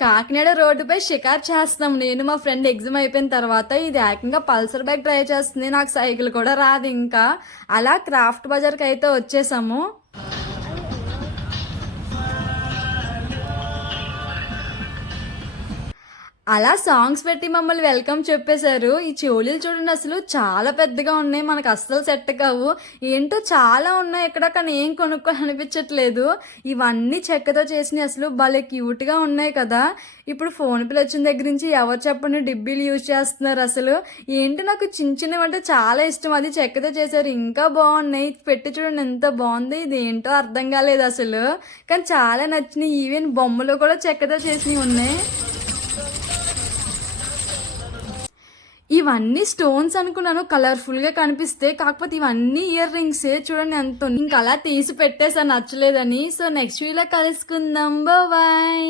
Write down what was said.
కాకినాడ రోడ్డుపై షికారు చేస్తున్నాం. నేను మా ఫ్రెండ్ ఎగ్జామ్ అయిపోయిన తర్వాత ఇది ఏకంగా పల్సర్ బైక్ డ్రైవ్ చేస్తుంది. నాకు సైకిల్ కూడా రాదు. ఇంకా అలా క్రాఫ్ట్ బజార్కి అయితే వచ్చేసాము. అలా సాంగ్స్ పెట్టి మమ్మల్ని వెల్కమ్ చెప్పేశారు. ఈ చెవులీలు చూడండి, అసలు చాలా పెద్దగా ఉన్నాయి. మనకు అస్సలు సెట్ కావు. ఏంటో చాలా ఉన్నాయి ఇక్కడ, కానీ ఏం కొనుక్కోవాలనిపించట్లేదు. ఇవన్నీ చెక్కతో చేసినవి, అసలు భలే క్యూట్గా ఉన్నాయి కదా. ఇప్పుడు ఫోన్ పేలు వచ్చిన దగ్గర నుంచి ఎవరు చెప్పండి డిబ్బీలు యూజ్ చేస్తున్నారు. అసలు ఏంటి, నాకు చిన్న చిన్నవి అంటే చాలా ఇష్టం. అది చెక్కతో చేశారు, ఇంకా బాగున్నాయి. పెట్టి చూడండి ఎంత బాగుంది. ఇది ఏంటో అర్థం కాలేదు అసలు, కానీ చాలా నచ్చినాయి. ఈవెన్ బొమ్మలు కూడా చెక్కతో చేసినవి ఉన్నాయి. ఇవన్నీ స్టోన్స్ అనుకున్నాను, కలర్ఫుల్ గా కనిపిస్తే. కాకపోతే ఇవన్నీ ఇయర్ రింగ్స్. చూడండి ఎంత, ఇంకా అలా తీసి పెట్టేసా నచ్చలేదని. సో నెక్స్ట్ వీడియోలో కలుసుకుందాం. బాయ్.